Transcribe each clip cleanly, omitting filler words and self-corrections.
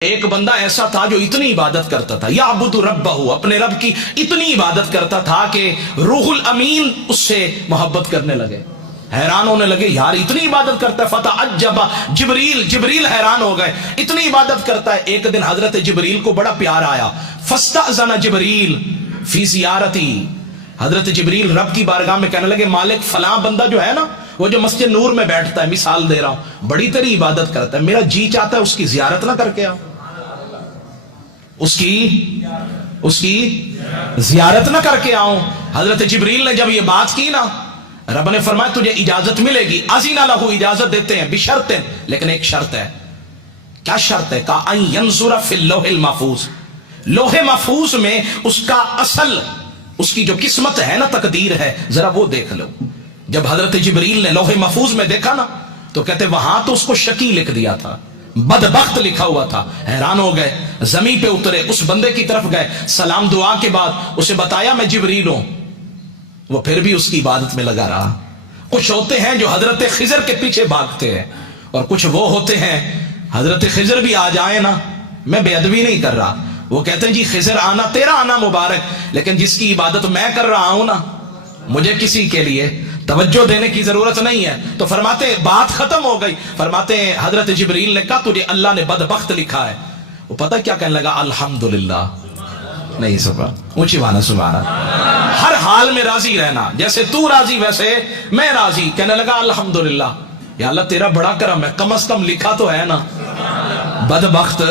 ایک بندہ ایسا تھا جو اتنی عبادت کرتا تھا، یعبد ربہ، اپنے رب کی اتنی عبادت کرتا تھا کہ روح الامین اس سے محبت کرنے لگے، حیران ہونے لگے، یار اتنی عبادت کرتا ہے۔ فتعجب جبریل حیران ہو گئے، اتنی عبادت کرتا ہے۔ ایک دن حضرت جبریل کو بڑا پیار آیا، فاستأذن جبریل فی زیارتی، حضرت جبریل رب کی بارگاہ میں کہنے لگے، مالک فلاں بندہ جو ہے نا، وہ جو مسجد نور میں بیٹھتا ہے، مثال دے رہا ہوں، بڑی تیری عبادت کرتا ہے، میرا جی چاہتا ہے اس کی زیارت نہ کر کے آؤ، اس کی زیارت نہ کر کے آؤں۔ حضرت جبریل نے جب یہ بات کی نا، رب نے فرمایا تجھے اجازت ملے گی، اذن لہ، اجازت دیتے ہیں، بشرط، لیکن ایک شرط ہے۔ کیا شرط ہے؟ کہا ان ینظر فی اللوح المحفوظ، لوح محفوظ میں اس کا اصل، اس کی جو قسمت ہے نا، تقدیر ہے، ذرا وہ دیکھ لو۔ جب حضرت جبریل نے لوح محفوظ میں دیکھا نا، تو کہتے وہاں تو اس کو شقی لکھ دیا تھا، بدبخت لکھا ہوا تھا۔ حیران ہو گئے، زمین پہ اترے، اس بندے کی طرف گئے، سلام دعا کے بعد اسے بتایا میں جبریل ہوں۔ وہ پھر بھی اس کی عبادت میں لگا رہا۔ کچھ ہوتے ہیں جو حضرت خضر کے پیچھے بھاگتے ہیں، اور کچھ وہ ہوتے ہیں حضرت خضر بھی آ جائیں نا، میں بے ادبی نہیں کر رہا، وہ کہتے ہیں جی خضر آنا تیرا آنا مبارک، لیکن جس کی عبادت میں کر رہا ہوں نا، مجھے کسی کے لیے توجہ دینے کی ضرورت نہیں ہے۔ تو فرماتے ہیں بات ختم ہو گئی، فرماتے ہیں حضرت جبریل نے کہا تجھے اللہ نے بدبخت لکھا ہے۔ وہ پتہ کیا کہنے لگا؟ الحمدللہ، نہیں سبحان، اونچی بانا سبحان، ہر حال میں راضی رہنا، جیسے تو راضی ویسے میں راضی۔ کہنے لگا الحمدللہ، یا اللہ تیرا بڑا کرم ہے، کم از کم لکھا تو ہے نا، بدبخت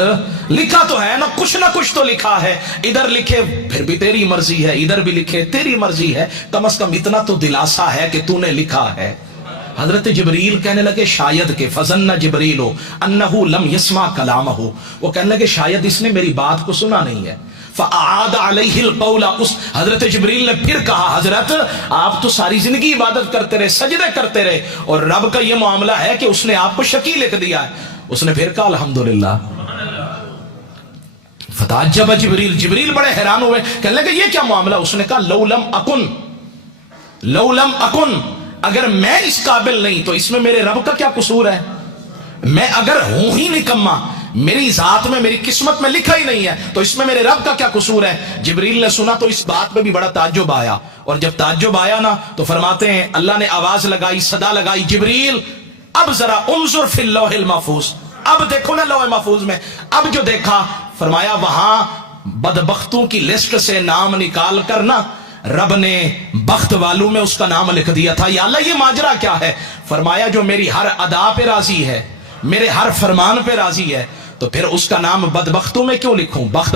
لکھا تو ہے نا، کچھ نہ کچھ تو لکھا ہے، ادھر لکھے پھر بھی تیری مرضی ہے، ادھر بھی لکھے تیری مرضی ہے، کم از کم اتنا تو دلاسا ہے کہ تو نے لکھا ہے۔ حضرت جبریل کہنے لگے شاید کہ فظن جبریل انہ لم یسمع کلامہ، وہ کہنے لگے شاید اس نے میری بات کو سنا نہیں ہے۔ فاعاد علیہ القول، اس حضرت جبریل نے پھر کہا حضرت آپ تو ساری زندگی عبادت کرتے رہے، سجدے کرتے رہے، اور رب کا یہ معاملہ ہے کہ اس نے آپ کو شقی لکھ دیا ہے۔ اس نے پھر کہا الحمدللہ۔ فتعجب جبریل بڑے حیران ہوئے، کہنے لگے یہ کیا معاملہ؟ اس نے کہا لو لم اکن، اگر میں اس قابل نہیں تو اس میں میرے رب کا کیا قصور ہے؟ میں اگر ہوں ہی نکما، میری ذات میں میری قسمت میں لکھا ہی نہیں ہے، تو اس میں میرے رب کا کیا قصور ہے؟ جبریل نے سنا تو اس بات میں بھی بڑا تعجب آیا، اور جب تعجب آیا نا تو فرماتے ہیں اللہ نے آواز لگائی، صدا لگائی، جبریل اب ذرا انظر فی اللوح المحفوظ، اب دیکھو نا لوح محفوظ میں۔ اب جو دیکھا، فرمایا وہاں بدبختوں کی لسٹ سے نام نکال کر نا رب نے بخت والوں میں اس کا نام لکھ دیا تھا۔ یا اللہ یہ ماجرا کیا ہے؟ فرمایا جو میری ہر ادا پہ راضی ہے، میرے ہر فرمان پہ راضی ہے، تو پھر اس کا نام بدبختوں میں کیوں لکھوں؟ بخت